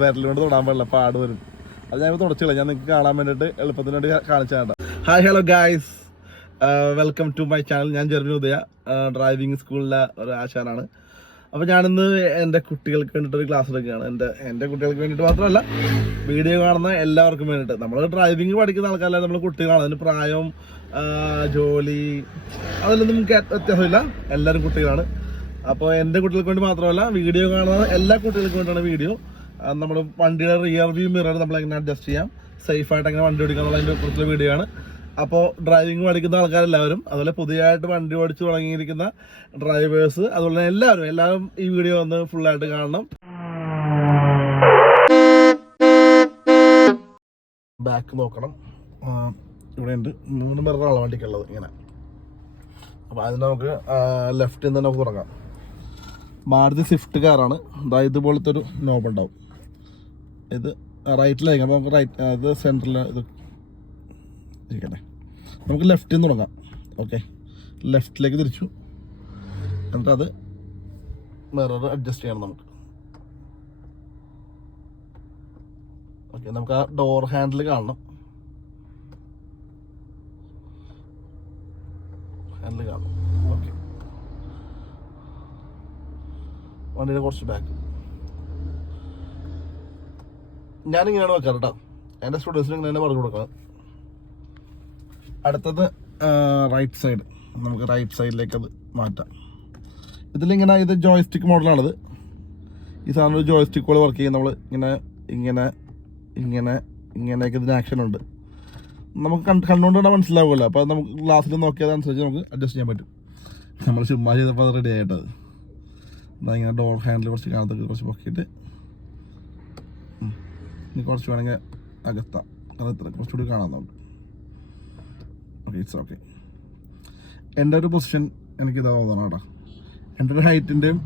വിരലുകൊണ്ട് തൊടാൻ പാടില്ല പാട് വരും. അത് ഞാൻ തുടച്ചില്ല ഞാൻ നിങ്ങൾക്ക് കാണാൻ വേണ്ടിട്ട് എളുപ്പത്തിന് വേണ്ടി കാണിച്ചാണ്ട hi hello guys welcome to my channel ഞാൻ ജെർമി ഉദയ ഡ്രൈവിംഗ് സ്കൂളിലെ ഒരു ആശാനാണ്. അപ്പോൾ ഞാനിന്ന് എന്റെ കുട്ടികൾക്ക് വേണ്ടിയിട്ട് ഒരു ക്ലാസ് എടുക്കുകയാണ്. എന്റെ എന്റെ കുട്ടികൾക്ക് വേണ്ടിട്ട് മാത്രമല്ല വീഡിയോ കാണുന്ന എല്ലാവർക്കും വേണ്ടിട്ട് നമ്മൾ ഡ്രൈവിംഗ് പഠിക്കുന്ന ആൾക്കാരല്ല നമ്മൾ കുട്ടികളാണ്. അതിന് പ്രായം ജോലി അതിലൊന്നും വ്യത്യാസമില്ല. എല്ലാവരും കുട്ടികളാണ്. അപ്പോൾ എന്റെ കുട്ടികൾക്ക് വേണ്ടി മാത്രമല്ല വീഡിയോ കാണുന്ന എല്ലാ കുട്ടികൾക്കും വേണ്ടിയാണ് വീഡിയോ നമ്മൾ വണ്ടിയുടെ റിയർ വ്യൂ മിറർ നമ്മൾ എങ്ങനെ അഡ്ജസ്റ്റ് ചെയ്യാം. സേഫ് ആയിട്ട് എങ്ങനെ വണ്ടി ഓടിക്കുക എന്നുള്ളതിന്റെ കുറച്ചുള്ള വീഡിയോ ആണ്. അപ്പോൾ ഡ്രൈവിംഗ് പഠിക്കുന്ന ആൾക്കാരെല്ലാവരും അതുപോലെ പുതിയതായിട്ട് വണ്ടി ഓടിച്ച് തുടങ്ങിയിരിക്കുന്ന ഡ്രൈവേഴ്സ് അതുപോലെ എല്ലാവരും എല്ലാവരും ഈ വീഡിയോ ഒന്ന് ഫുള്ളായിട്ട് കാണണം. ബാക്ക് നോക്കണം. ഇവിടെ ഉണ്ട്. മൂന്ന് മിററാണ് വണ്ടിക്കുള്ളത് ഇങ്ങനെ. അപ്പോൾ അതിന് നമുക്ക് ലെഫ്റ്റിൽ നിന്ന് തന്നെ നമുക്ക് തുടങ്ങാം. മാരുതി സ്വിഫ്റ്റ് കാറാണ് അതായത് ഇതുപോലത്തെ ഒരു നോബ് ഉണ്ടാവും. ഇത് റൈറ്റിലേക്ക് അപ്പോൾ നമുക്ക് റൈറ്റ് അത് സെന്ററിൽ ഇത് ഇരിക്കട്ടെ. നമുക്ക് ലെഫ്റ്റിൽ നിന്ന് തുടങ്ങാം. ഓക്കെ ലെഫ്റ്റിലേക്ക് തിരിച്ചു. എന്നിട്ട് അത് മിറർ അഡ്ജസ്റ്റ് ചെയ്യണം നമുക്ക്. ഓക്കെ നമുക്ക് ആ ഡോർ ഹാൻഡിൽ കാണണം. ഹാൻഡിൽ കാണണം. ഓക്കെ വണ്ടിയുടെ കുറച്ച് ബാക്ക് ഞാനിങ്ങനെയാണ് വെക്കാറ് കേട്ടോ എന്റെ സ്റ്റുഡൻസിന് ഇങ്ങനെ തന്നെ പറഞ്ഞു കൊടുക്കണം. അടുത്തത് റൈറ്റ് സൈഡ് നമുക്ക് റൈറ്റ് സൈഡിലേക്ക് അത് മാറ്റാം. ഇതിലിങ്ങനെ ഇത് ജോയ്സ്റ്റിക് മോഡലാണിത് ഈ സാധനം ഒരു ജോയ്സ്റ്റിക് പോലെ വർക്ക് ചെയ്യും. നമ്മൾ ഇങ്ങനെ ഇങ്ങനെ ഇങ്ങനെ ഇങ്ങനെയൊക്കെ ഇതിന് ആക്ഷൻ ഉണ്ട്. നമുക്ക് കണ്ട് കണ്ടുകൊണ്ട് തന്നെ മനസ്സിലാവുമല്ലോ. അപ്പോൾ നമുക്ക് ഗ്ലാസ്സിൽ നോക്കിയതനുസരിച്ച് നമുക്ക് അഡ്ജസ്റ്റ് ചെയ്യാൻ പറ്റും. നമ്മൾ ചുമ്മാ ചെയ്തപ്പോൾ അത് റെഡി ആയിട്ടത്. ഇങ്ങനെ ഡോർ ഹാൻഡിൽ കുറച്ച് കാലത്തൊക്കെ കുറച്ച് പൊക്കിയിട്ട്. ഇനി കുറച്ച് വേണമെങ്കിൽ അകത്താം. ഇത്ര കുറച്ചുകൂടി കാണാം നമുക്ക് ഓക്കെ ഇറ്റ്സ് ഓക്കെ എന്റെ ഒരു പൊസിഷൻ എനിക്ക് ഇതാ തോന്നണം കേട്ടോ. എന്റെ ഒരു ഹൈറ്റിന്റെയും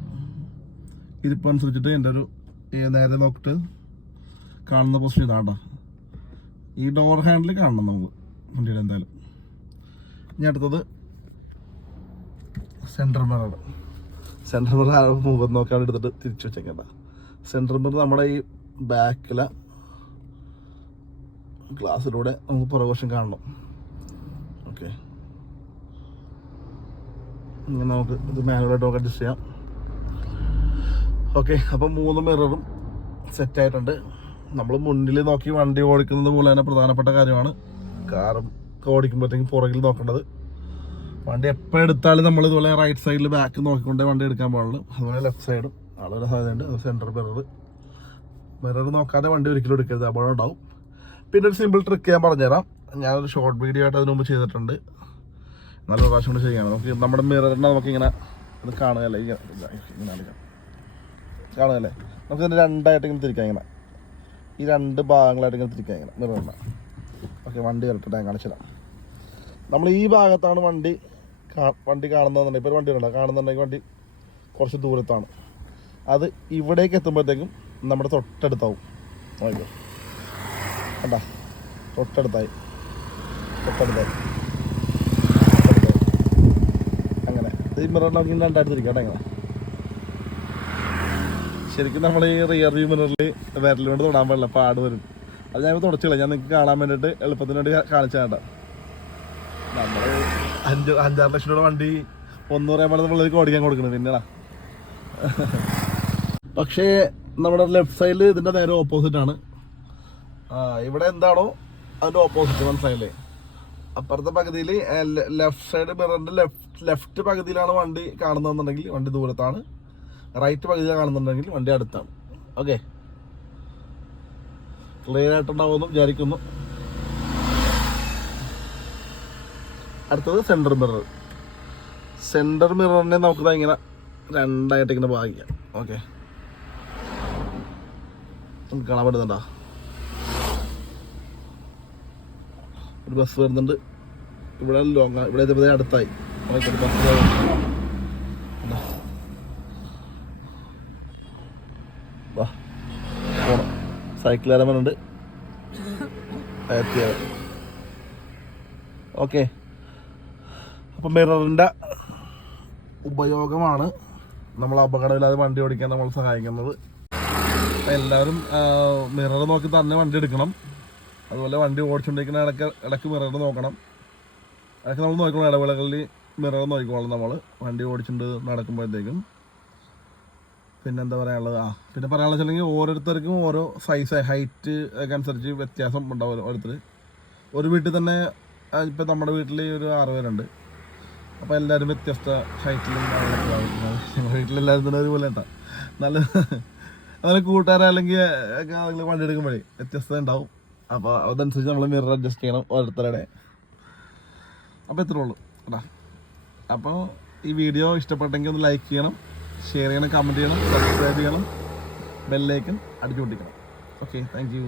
ഇരിപ്പം അനുസരിച്ചിട്ട് എന്റെ ഒരു നേരെ നോക്കിയിട്ട് കാണുന്ന പൊസിഷൻ ഇതാണ് കേട്ടോ. ഈ ഡോർ ഹാൻഡിൽ കാണണം നമുക്ക് വണ്ടിയുടെ എന്തായാലും. ഇനി അടുത്തത് സെൻട്രൽ മിറർ സെൻട്രൽ മിറർ മുഖം നോക്കാണ്ട് എടുത്തിട്ട് തിരിച്ചു വെച്ചേക്കണ്ട സെൻട്രൽ മിറർ നമ്മുടെ ഈ ബാക്കിലെ ഗ്ലാസ്സിലൂടെ നമുക്ക് പുറകുവശം കാണണം. ഓക്കെ. ഇങ്ങനെ നമുക്ക് ഇത് മാനുവലായിട്ട് നമുക്ക് അഡ്ജസ്റ്റ് ചെയ്യാം. ഓക്കെ അപ്പം മൂന്ന് മിററും സെറ്റായിട്ടുണ്ട് നമ്മൾ മുന്നിൽ നോക്കി വണ്ടി ഓടിക്കുന്നത് പോലെ തന്നെ പ്രധാനപ്പെട്ട കാര്യമാണ്. കാറും ഓടിക്കുമ്പോഴത്തേക്കും പുറകിൽ നോക്കേണ്ടത്. വണ്ടി എപ്പോൾ എടുത്താലും നമ്മൾ ഇതുപോലെ റൈറ്റ് സൈഡിൽ ബാക്ക് നോക്കിക്കൊണ്ടേ വണ്ടി എടുക്കാൻ പാടുള്ളൂ. അതുപോലെ ലെഫ്റ്റ് സൈഡും വളരെ സാധ്യതയുണ്ട് സെന്റർ മിറർ മിറർ നോക്കാതെ വണ്ടി ഒരിക്കലും എടുക്കരുത്. അപകടം ഉണ്ടാവും. പിന്നെ ഒരു സിമ്പിൾ ട്രിക്ക് ഞാൻ പറഞ്ഞുതരാം. ഞാനൊരു ഷോർട്ട് വീഡിയോ ആയിട്ട് അതിന് മുമ്പ് ചെയ്തിട്ടുണ്ട്. നല്ല പ്രാവശ്യം കൂടി ചെയ്യാം. നമുക്ക് നമ്മുടെ മിററിനെ നമുക്കിങ്ങനെ ഇത് കാണുകയല്ലേ? ഇങ്ങനെ കാണുകയല്ലേ? നമുക്ക് ഇതിന് രണ്ടായിട്ട് ഇങ്ങനെ തിരിക്കാം ഇങ്ങനെ. ഈ രണ്ട് ഭാഗങ്ങളായിട്ട് ഇങ്ങനെ തിരിക്കാം ഇങ്ങനെ മിററിനെ ഓക്കെ വണ്ടി വരട്ടെ ഞാൻ കാണിച്ചു തരാം. നമ്മൾ ഈ ഭാഗത്താണ് വണ്ടി വണ്ടി കാണുന്നതെന്നുണ്ടെങ്കിൽ ഇപ്പോൾ ഒരു വണ്ടി ഉണ്ടോ കാണുന്നുണ്ടെങ്കിൽ വണ്ടി കുറച്ച് ദൂരത്താണ്. അത് ഇവിടേക്ക് എത്തുമ്പോഴത്തേക്കും നമ്മുടെ തൊട്ടടുത്താവും. നോക്കിക്കോ കണ്ടാ? തൊട്ടടുത്തായി. തൊട്ടടുത്തായി. അങ്ങനെ. ഈ മിററിൽ നമുക്ക് ഇങ്ങനെ രണ്ടായിട്ട് തിരിക്കാം കേട്ടോ ശരിക്കും നമ്മൾ ഈ റിയർ വ്യൂ മിററിൽ വിരലുകൊണ്ട് തൊടാൻ പാടില്ല പാട് വരും. അത് ഞാൻ തുടച്ചില്ല. ഞാൻ നിങ്ങൾക്ക് കാണാൻ വേണ്ടിയിട്ട് എളുപ്പത്തിന് വേണ്ടി കാണിച്ചു കേട്ടോ. നമ്മൾ അഞ്ച് അഞ്ചാറ് ലക്ഷം രൂപ വണ്ടി ഒന്ന് പറയുമ്പോൾ നമ്മളിലേക്ക് ഓടിക്കാൻ കൊടുക്കണം. പിന്നെടാ. പക്ഷേ നമ്മുടെ ലെഫ്റ്റ് സൈഡിൽ ഇതിന്റെ നേരെ ഓപ്പോസിറ്റ് ആണ്. ആ ഇവിടെ എന്താണോ അതിന്റെ ഓപ്പോസിറ്റ് മനസ്സിലായില്ലേ? അപ്പുറത്തെ പകുതിയിൽ ലെഫ്റ്റ് സൈഡ് മിററിന്റെ ലെഫ്റ്റ് ലെഫ്റ്റ് പകുതിയിലാണ് വണ്ടി കാണുന്നതെന്നുണ്ടെങ്കിൽ വണ്ടി ദൂരത്താണ്. റൈറ്റ് പകുതി കാണുന്നുണ്ടെങ്കിൽ വണ്ടി അടുത്താണ്. ഓക്കെ ക്ലിയർ ആയിട്ടുണ്ടാവുമെന്ന് വിചാരിക്കുന്നു. അടുത്തത് സെന്റർ മിറർ സെന്റർ മിററിനെ നമുക്ക് ഇങ്ങനെ രണ്ടായിട്ട് ഇങ്ങനെ ഭാഗിക്കാം ഓക്കെ കാണാൻ പറ്റുന്നുണ്ടോ? ഒരു ബസ് വരുന്നുണ്ട്. ഇവിടെ ലോങ് ഇവിടെ ഇതേ അടുത്തായി. ബസ്. വാ. സൈക്കിൾ ഉണ്ട് ഓക്കെ. അപ്പം മിററിന്റെ ഉപയോഗമാണ് നമ്മൾ അപകടമില്ലാതെ വണ്ടി ഓടിക്കാൻ നമ്മൾ സഹായിക്കുന്നത്. എല്ലാവരും മിറർ നോക്കി തന്നെ വണ്ടി എടുക്കണം. അതുപോലെ വണ്ടി ഓടിച്ചുകൊണ്ടിരിക്കുന്ന ഇടയ്ക്ക് ഇടയ്ക്ക് മിറർ നോക്കണം. ഇടയ്ക്ക് നമ്മൾ നോക്കണം ഇടവേളകളിൽ മിറർ നോക്കിക്കോളാം നമ്മൾ വണ്ടി ഓടിച്ചുകൊണ്ട് നടക്കുമ്പോഴത്തേക്കും. പിന്നെന്താ പറയാനുള്ളത്? ആ പിന്നെ പറയാനുള്ളത് വെച്ചിട്ടുണ്ടെങ്കിൽ ഓരോരുത്തർക്കും ഓരോ സൈസ് ഹൈറ്റ് ഒക്കെ അനുസരിച്ച് വ്യത്യാസം ഉണ്ടാവും ഓരോരുത്തർ ഒരു വീട്ടിൽ തന്നെ ഇപ്പം നമ്മുടെ വീട്ടിൽ ഒരു ആറ് പേരുണ്ട്. അപ്പോൾ എല്ലാവരും വ്യത്യസ്ത ഹൈറ്റിലും ഞങ്ങളുടെ വീട്ടിലെല്ലാവരും തന്നെ ഒരുപോലെ ഉണ്ടാവും. നല്ല നല്ല കൂട്ടുകാരല്ലെങ്കിൽ വണ്ടി എടുക്കുമ്പോഴേ വ്യത്യസ്തത ഉണ്ടാവും. അപ്പോൾ അതനുസരിച്ച് നമ്മൾ മിറർ അഡ്ജസ്റ്റ് ചെയ്യണം ഓരോരുത്തരുടെ. അപ്പോൾ ഇത്രേ ഉള്ളൂ. കേട്ടാ അപ്പോൾ ഈ വീഡിയോ ഇഷ്ടപ്പെട്ടെങ്കിൽ ഒന്ന് ലൈക്ക് ചെയ്യണം ഷെയർ ചെയ്യണം കമന്റ് ചെയ്യണം സബ്സ്ക്രൈബ് ചെയ്യണം ബെല്ലേക്കും അടിച്ചു പൊട്ടിക്കണം ഓക്കെ താങ്ക് യു